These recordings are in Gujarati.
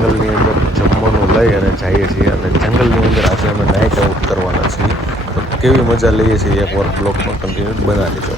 જંગલની અંદર જમવાનું લઈ અને જઈએ છીએ અને જંગલની અંદર આજે અમે નાઇટ આઉટ કરવાના છીએ. તો કેવી મજા લઈએ છીએ એકવાર બ્લોકમાં કન્ટિન્યુ બનાવી દેજો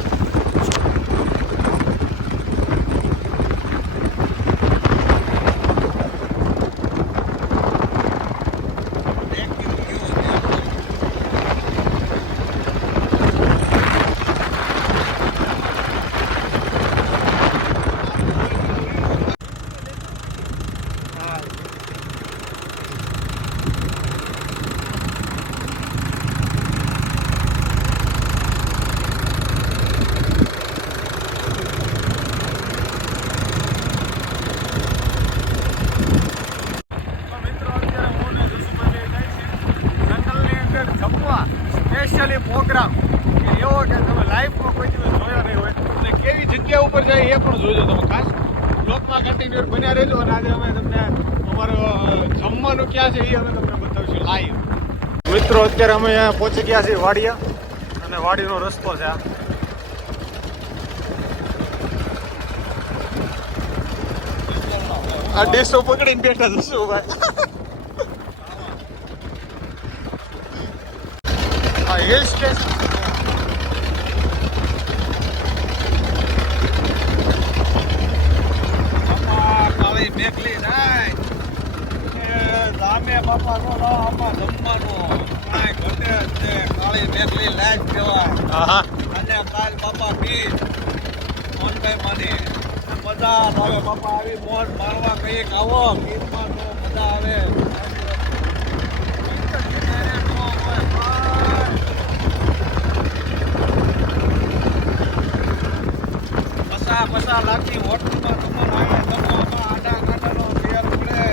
જંગલની અંદર જમવા સ્પેશિયલી પ્રોગ્રામ એવો કે તમે લાઈફમાં કોઈ દિવસ જોયો નહીં હોય અને કેવી જગ્યા ઉપર જાય, એ પણ જોજો તમે ખાસ. બ્લોકમાં કન્ટિન્યુ બન્યા રહેજો અને આજે અમે તમને અમારો જમવાનું ક્યાં છે એ અમે તમને બતાવીશું લાઈવ મિત્રો, અત્યારે અમે અહીંયા પહોંચી ગયા છીએ વાડિયા અને વાડીનો રસ્તો છે આ. આ ડેસો પકડીને બેઠા જશું ભાઈ? આ હિલ સ્ટેશન કાળી મેકલી નાય એ દામે બાપા નો નો આમાં જમવાનું કાંઈ ઘટે જ છે કાળી મેકલી લાઈફ કહેવાય અને કાલ બાપા પી મોનભાઈ માની મજા આવે બાપા આવી મોજ મારવા કંઈક આવો ગીતમાં તો મજા આવે પસા લાખની હોટલમાં તમારે આડા કાંટાનો ફેર પડે.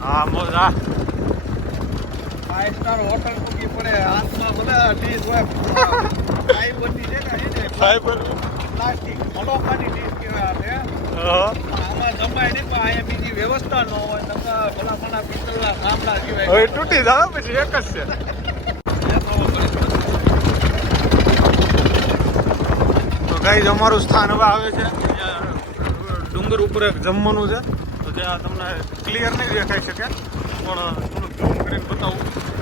હા મોજા. ફાઈવ સ્ટાર હોટલ મૂકી પડે. હાથમાં ભલે ડીશ હોય ફાઈબરની છે ને એને ફાઈબર પ્લાસ્ટિક મલોકાની ડીશ કહેવાય આપણે. આમાં જમાય નહીં પણ અહીંયા બીજી વ્યવસ્થા ન હોય નકર ભલા ભલા પિત્તળના ગામડા સિવાય હવે તૂટી જાય પછી એક જ છે. તો ગાઈઝ અમારું સ્થાન હવે આવે છે. ડુંગર ઉપર એક જમવાનું છે. તો ત્યાં તમને ક્લિયર નહીં દેખાઈ શકે. પણ કરીને બતાવું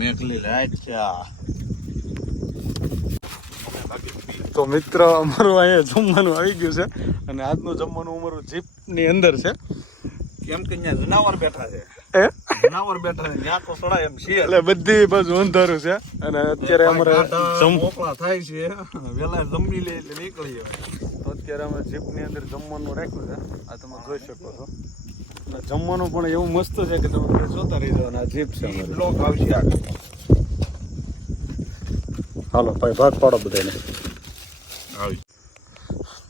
મેકલી લાઈટ છે આ. તો મિત્ર અમારું અહીંયા જમવાનું આવી ગયું છે અને આજનું જમવાનું અમારું જીપની અંદર છે. કેમ કે અહીંયા જનાવર બેઠા છે. જનાવર બેઠા છે. ત્યાં તો એમ છે એટલે બધી બાજુ અંધારું છે અને અત્યારે અમારે મોકળા થાય છે. વેલા જમી લે એટલે નીકળી જાય. તો અત્યારે અમે જીપની અંદર જમવાનું રાખ્યું છે. આ તમે જોઈ શકો છો. જમવાનું પણ એવું મસ્ત છે કે તમે જોતા રહી જવાના જીપ છે બ્લોક આવશે આગળ. હાલો ભાઈ ભાત પાડો બધાને આવી.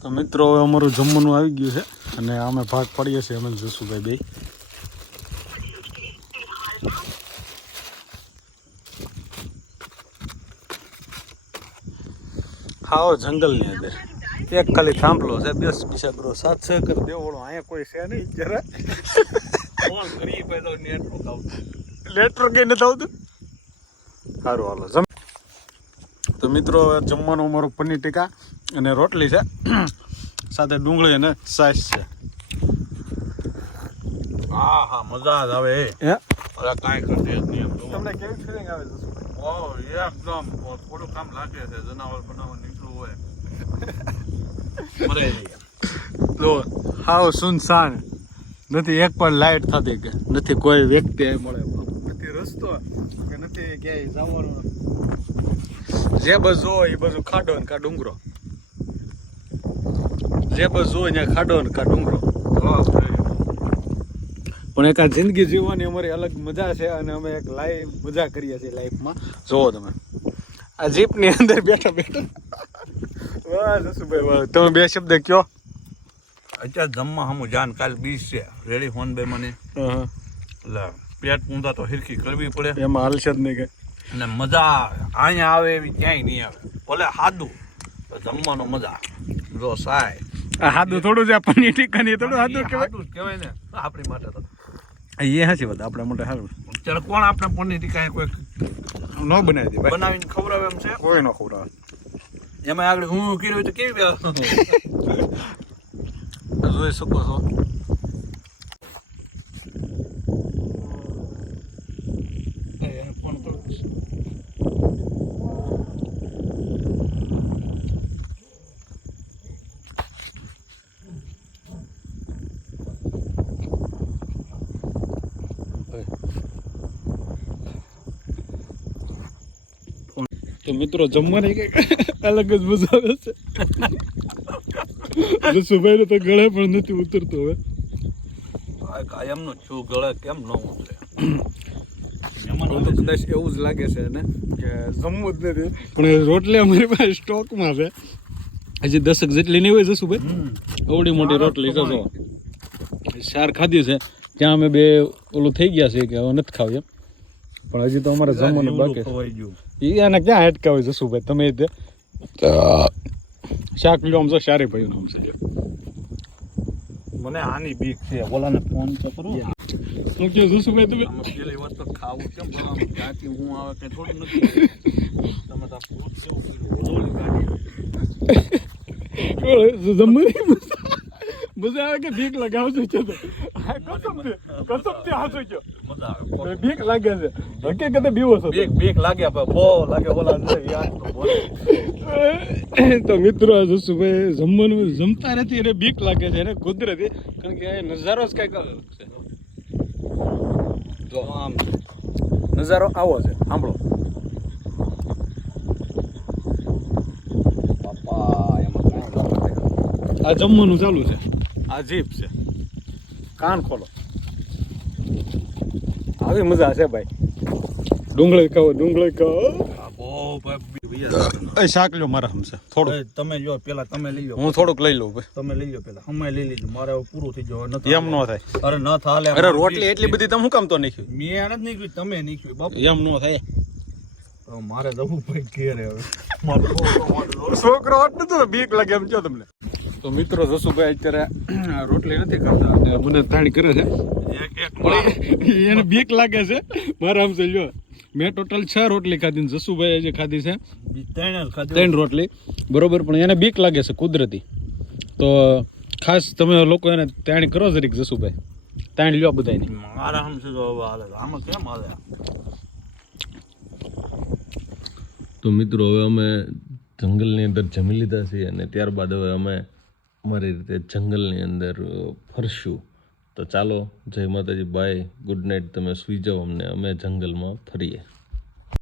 તો મિત્રો હવે અમારું જમવાનું આવી ગયું છે અને અમે ભાગ પાડીએ છીએ અમે જસુભાઈ બે હાઓ જંગલની અંદર. એક ખાલી થાંભલો છે બેસ બીજા બ્રો સાત છ કર દેવળો અહીંયા કોઈ છે નહીં જરા. ફોન કરી પેલો નેટવર્ક આવતું. નેટવર્ક એ નથી આવતું? સારું હાલો જમ. તો મિત્રો જમવાનું અમારું પનીર ટીકા અને રોટલી છે. સાથે ડુંગળી અને સાસ છે. હા હા મજા જ આવે હે? કાંઈ કરતી જ નહીં. તમને કેવી ફિલિંગ આવે છે ઓ એકદમ થોડું કામ લાગે છે જનાવર બનાવવા નીકળવું હોય. જો હાવ સુનસાન. નથી એક પણ લાઈટ થતી કે નથી કોઈ વ્યક્તિ મળે. નથી રસ્તો કે નથી ક્યાંય જવાનું. જે બધું એ બધું ખાડો ને કા ડુંગરો. જે જો ત્યાં ખાડો ને કા ડુંગરો. પણ એક આ જિંદગી જીવવાની અમારી અલગ મજા છે અને અમે એક લાઈવ મજા કરીએ છીએ લાઈફમાં જોવો તમે. આ જીપની અંદર બેઠા બેઠા. તમે બે શબ્દ કયો? અત્યારે જમવા હમું જાન કાલ બીજ છે. રેડી ફોન બે મને. એટલે પેટ પૂંદા તો હિરકી કરવી પડે. એમાં હાલશે જ નહીં કે અને મજા અહીંયા આવે એવી ક્યાંય નહીં આવે. ભલે સાદું જમવાનો મજા જો સાય. આ હાદું થોડું છે પનીર ટીકાની ની થોડું હાદું કહેવાય. સાદું કહેવાય ને. આપણી માટે તો. એ હાચી વાત આપણા માટે સારું. અત્યારે કોણ આપણે પનીર ટીકા કોઈ ન બનાવી દે ભાઈ. બનાવીને ખવડાવે એમ છે? કોઈ ન ખવડાવે. એમાં આગળ હું કર્યું તો કેવી જોઈ શકો છો. તો મિત્રો જમવાની કંઈક અલગ જ મજા આવે છે. જસુભાઈ તો ગળે પણ નથી ઉતરતો હવે. કાયમનું છું ગળે કેમ ન ઉતરે? કદાચ એવું જ લાગે છે ને કે જમવું જ નથી. પણ રોટલી અમારી પાસે સ્ટોકમાં છે. હજી દશક જેટલી નહીં હોય જશું ભાઈ? એવડી મોટી રોટલી છે સાર ખાધી છે. ત્યાં અમે બે ઓલું થઈ ગયા છે કે હવે નથી ખાવ એમ. પણ હજી તો અમારે જમવાનું બાકી એને ક્યાં અટકાવે હોય જશું ભાઈ તમે તે શાક લીધો આમ જો શારે ભાઈ નામ છે. મને આની બીક છે ઓલાને ફોન તો કરો. હું કે જશું ભાઈ તમે? પેલી વાત તો ખાવું કેમ હું આવે કે થોડું નથી. તમે તો કેવું જમવાની મજા આવે કે ભીખ લગાવજો છે તો. કસમથી કસમથી હાચો છો મજા આવે ભીખ લાગે છે. હકીકતે બીવો છો બીક બીક લાગે પણ બહુ લાગે ઓલા તો મિત્રો જસુભાઈ જમવાનું જમતા નથી એને બીક લાગે છે એને કુદરતી કારણ કે નજારો જ કંઈક છે. જો આમ નજારો આવો છે સાંભળો. બાપા એમાં આ જમવાનું ચાલુ છે. આ જીપ છે. કાન ખોલો. આવી મજા છે ભાઈ. ડુંગળી કહો ડુંગળી કહો શાક લ્યો મારા હમશે થોડુંક. તમે લ્યો પેલા તમે લઈ લો હું થોડુંક લઈ લઉં ભાઈ. તમે લઈ લો પેલા. હમણાં લઈ લીધું. મારે પૂરું થઈ ગયું. નથી એમ ન થાય. અરે ન થાલે અરે રોટલી એટલી બધી તમે શું કામ તો નાખ્યું? મેં નથી નીકળી તમે નીકળી બાપુ. એમ ન થાય. મારે જવું ભાઈ ઘેરે હવે. છોકરો તો બીક લાગે એમ કયો તમને? તો મિત્રો જસુભાઈ અત્યારે રોટલી નથી કરતા અને મને તાણી કરે છે. એક એક એને બીક લાગે છે. મારા આમ જો મેં ટોટલ છ રોટલી ખાધી ને જસુભાઈ જે ખાધી છે. ત્રણ રોટલી. બરોબર પણ એને બીક લાગે છે કુદરતી. તો ખાસ તમે લોકો એને તાણી કરો જરીક જસુભાઈ. તાણી લ્યો બધાની મારા આમ છે. આમાં કેમ હાલે? તો મિત્રો હવે અમે જંગલની અંદર જમી લીધા છીએ અને ત્યારબાદ હવે અમે અમારી રીતે જંગલની અંદર ફરશું. તો ચાલો, જય માતાજી, બાય. ગુડ નાઇટ તમે સુઈ જાઓ અમને. અમે જંગલમાં ફરીએ.